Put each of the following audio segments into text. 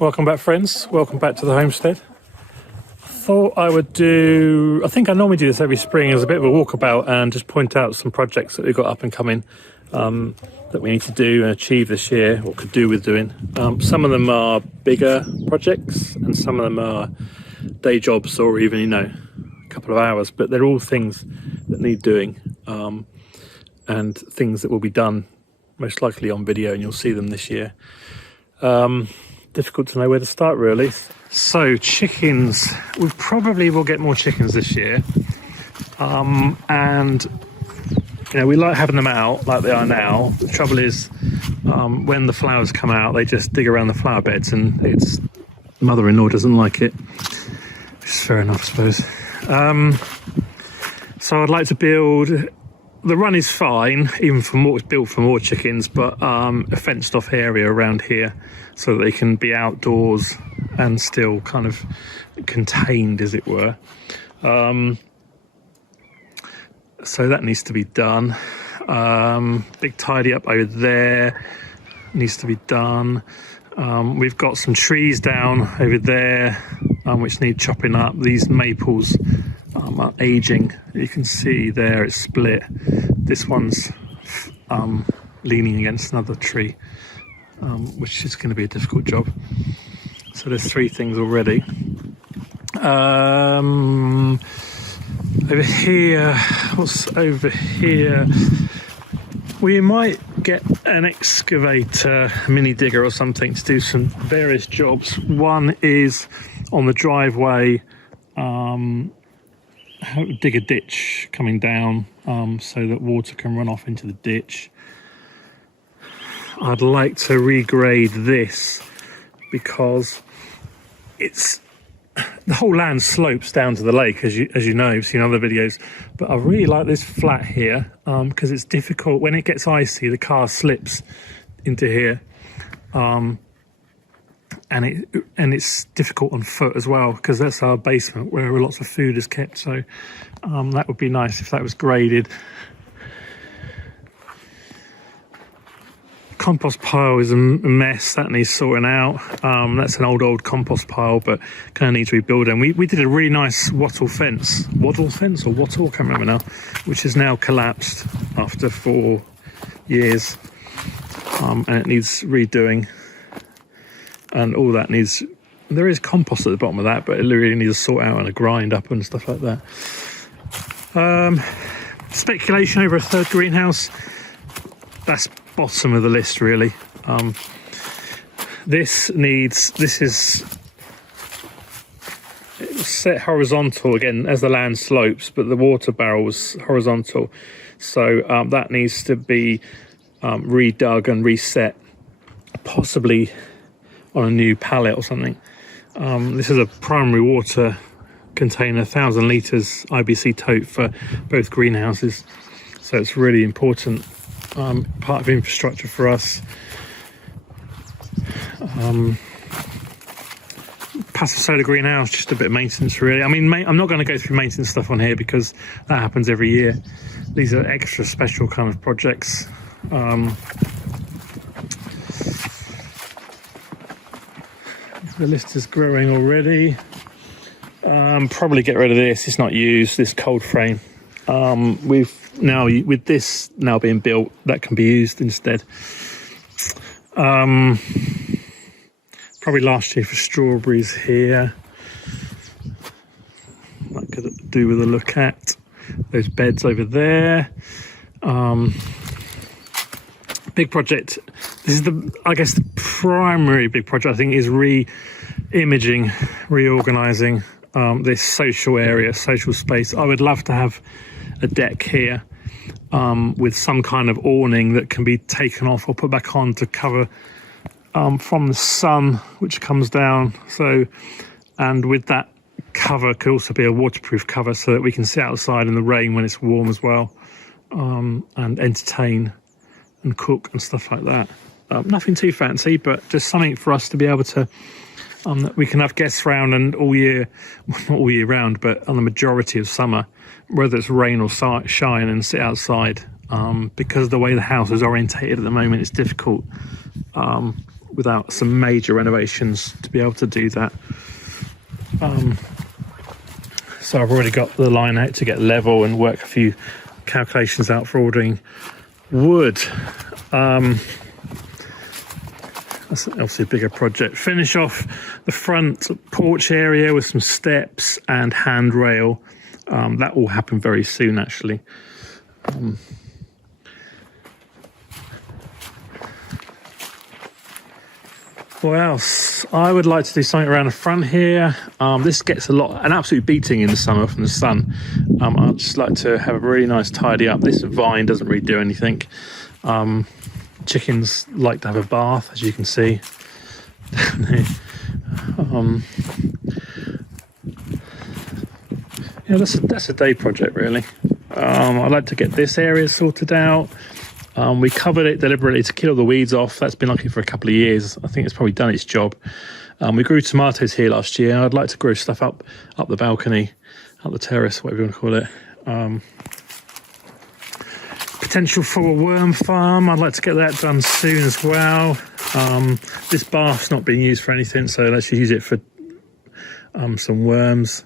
Welcome back, friends. Welcome back to the homestead. Thought I would do, I think I normally do this every spring as a bit of a walkabout and just point out some projects that we've got up and coming that we need to do and achieve this year, or could do with doing. Some of them are bigger projects and some of them are day jobs or even, a couple of hours, but they're all things that need doing and things that will be done most likely on video, and you'll see them this year. Difficult to know where to start, really. So chickens, we probably will get more chickens this year, and we like having them out like they are now. The trouble is when the flowers come out, they just dig around the flower beds, and its mother-in-law doesn't like it, which is fair enough, I suppose. So I'd like to build, the run is fine, even for more, it's built for more chickens, but a fenced off area around here so that they can be outdoors and still kind of contained, as it were. So that needs to be done. Big tidy up over there needs to be done. We've got some trees down over there which need chopping up. These maples are aging. You can see there it's split. This one's leaning against another tree, which is going to be a difficult job. So there's 3 things already. Over here, what's over here? We might get an excavator, mini digger or something to do some various jobs. One is on the driveway, dig a ditch coming down so that water can run off into the ditch. I'd like to regrade this because the whole land slopes down to the lake, as you know, you've seen other videos, but I really like this flat here because it's difficult when it gets icy. The car slips into here, and it's difficult on foot as well because that's our basement where lots of food is kept. So that would be nice if that was graded. Compost pile is a mess that needs sorting out. That's an old compost pile, but kind of needs rebuilding. We did a really nice wattle fence, I can't remember now, which is now collapsed after 4 years, and it needs redoing. And all that needs, there is compost at the bottom of that, but it really needs to sort out and a grind up and stuff like that. Speculation over a 3rd greenhouse, that's bottom of the list, really. This is set horizontal again as the land slopes, but the water barrel was horizontal, so that needs to be redug and reset, possibly on a new pallet or something. This is a primary water container, 1,000 litres IBC tote for both greenhouses, so it's really important. Part of infrastructure for us. Passive solar greenhouse, just a bit of maintenance, really. I mean, I'm not going to go through maintenance stuff on here because that happens every year. These are extra special kind of projects. The list is growing already. Probably get rid of this. It's not used, this cold frame. Now, with this now being built, that can be used instead. Probably last year for strawberries here. That could do with a look at those beds over there. Big project. This is the primary big project, I think, is re-imaging, reorganising this social area, social space. I would love to have a deck here with some kind of awning that can be taken off or put back on to cover from the sun which comes down. So, and with that cover could also be a waterproof cover so that we can sit outside in the rain when it's warm as well, and entertain and cook and stuff like that. Nothing too fancy, but just something for us to be able to that we can have guests round and all year, well, not all year round, but on the majority of summer, whether it's rain or shine, and sit outside. Because the way the house is orientated at the moment, it's difficult without some major renovations to be able to do that. So I've already got the line out to get level and work a few calculations out for ordering wood. That's obviously a bigger project. Finish off the front porch area with some steps and handrail. That will happen very soon, actually. What else? I would like to do something around the front here. This gets an absolute beating in the summer from the sun. I'd just like to have a really nice tidy up. This vine doesn't really do anything. Chickens like to have a bath, as you can see. Yeah, that's a day project, really. I'd like to get this area sorted out. We covered it deliberately to kill the weeds off. That's been lucky for a couple of years. I think it's probably done its job. We grew tomatoes here last year. I'd like to grow stuff up the balcony, up the terrace, whatever you want to call it. Potential for a worm farm. I'd like to get that done soon as well. This bath's not being used for anything, so let's use it for some worms.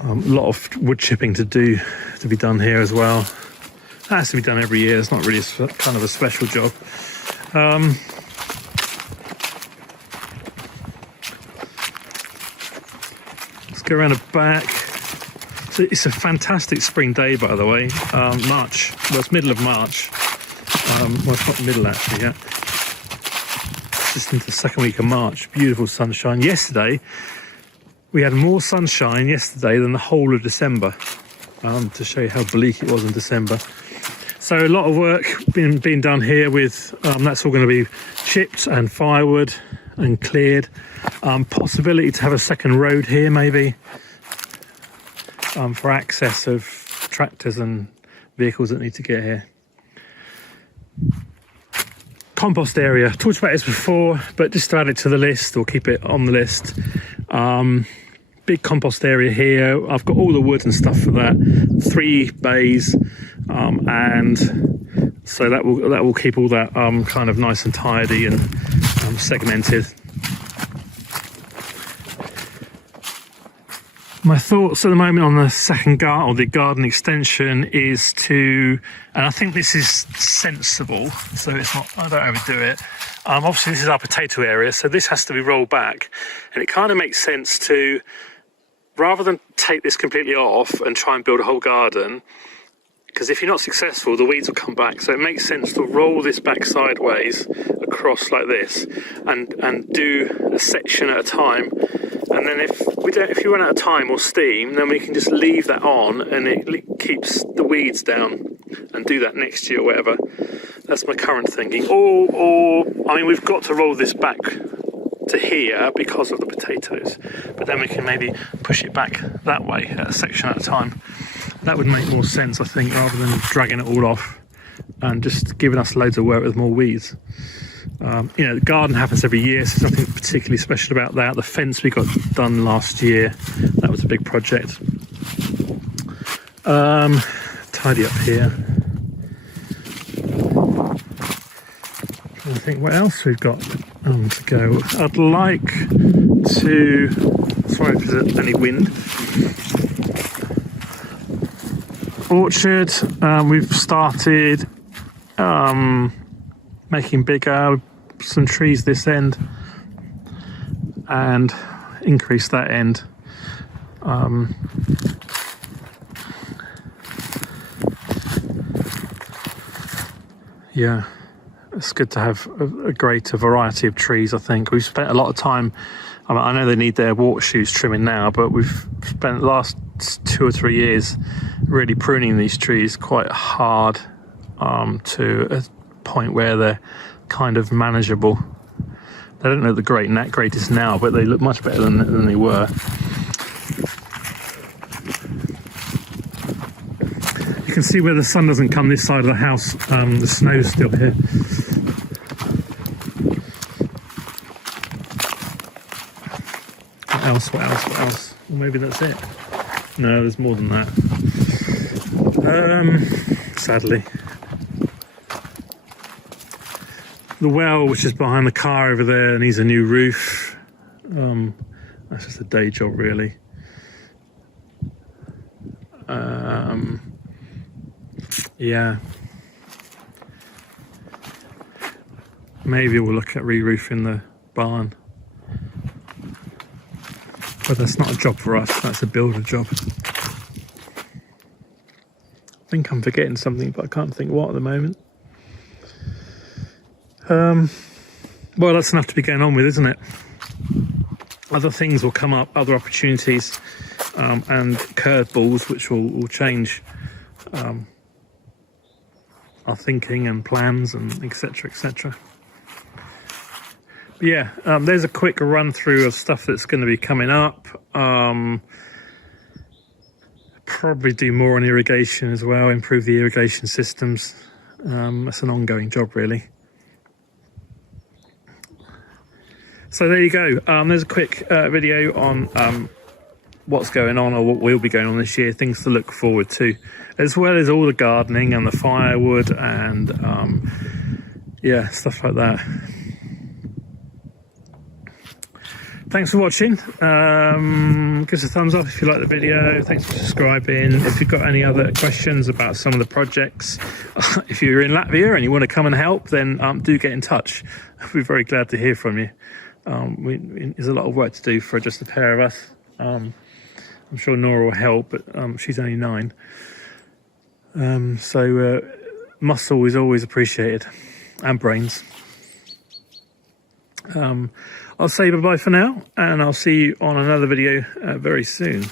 A lot of wood chipping to be done here as well. That has to be done every year. It's not really kind of a special job. Let's go around the back. So it's a fantastic spring day, by the way. March. Well, it's middle of March. Well, it's not middle actually yet. It's just into the second week of March. Beautiful sunshine. Yesterday, we had more sunshine yesterday than the whole of December. To show you how bleak it was in December. So a lot of work being done here with, that's all going to be chipped and firewood and cleared. Possibility to have a second road here maybe, for access of tractors and vehicles that need to get here. Compost area, talked about this before, but just to add it to the list or keep it on the list. Big compost area here. I've got all the wood and stuff for that. 3 bays, and so that will keep all that kind of nice and tidy and segmented. My thoughts at the moment on the second garden or the garden extension is to, and I think this is sensible, so it's not, I don't overdo it. Obviously this is our potato area, so this has to be rolled back, and it kind of makes sense to, rather than take this completely off and try and build a whole garden, because if you're not successful, the weeds will come back. So it makes sense to roll this back sideways across like this, and do a section at a time. And then if you run out of time or steam, then we can just leave that on, and it keeps the weeds down, and do that next year or whatever. That's my current thinking. Or I mean, we've got to roll this back to here because of the potatoes, but then we can maybe push it back that way, a section at a time. That would make more sense, I think, rather than dragging it all off and just giving us loads of work with more weeds. You know, the garden happens every year, so there's nothing particularly special about that. The fence we got done last year, that was a big project. Tidy up here. I think what else we've got to go. I'd like to, sorry if there's any wind. Orchard, we've started making bigger, some trees this end and increase that end. Yeah, it's good to have a greater variety of trees. I think we've spent a lot of time, I know they need their water shoots trimming now, but we've spent the last 2 or 3 years really pruning these trees quite hard, to a point where they're kind of manageable. They don't look the greatest now, but they look much better than they were. You can see where the sun doesn't come this side of the house, the snow's still here. What else? Well, maybe that's it. No, there's more than that. Sadly. The well, which is behind the car over there, needs a new roof. That's just a day job, really. Yeah. Maybe we'll look at re-roofing the barn. But that's not a job for us, that's a builder job. I think I'm forgetting something, but I can't think what at the moment. Well, that's enough to be going on with, isn't it? Other things will come up, other opportunities, and curveballs, which will change our thinking and plans and etc. etc. But yeah, there's a quick run through of stuff that's going to be coming up. Probably do more on irrigation as well, improve the irrigation systems. That's an ongoing job, really. So there you go. There's a quick video on what's going on, or what will be going on this year, things to look forward to, as well as all the gardening and the firewood and yeah, stuff like that. Thanks for watching. Give us a thumbs up if you like the video. Thanks for subscribing. If you've got any other questions about some of the projects, if you're in Latvia and you want to come and help, then do get in touch. I'll be very glad to hear from you. There's a lot of work to do for just the pair of us. I'm sure Nora will help, but she's only 9. So muscle is always appreciated, and brains. I'll say bye-bye for now, and I'll see you on another video very soon.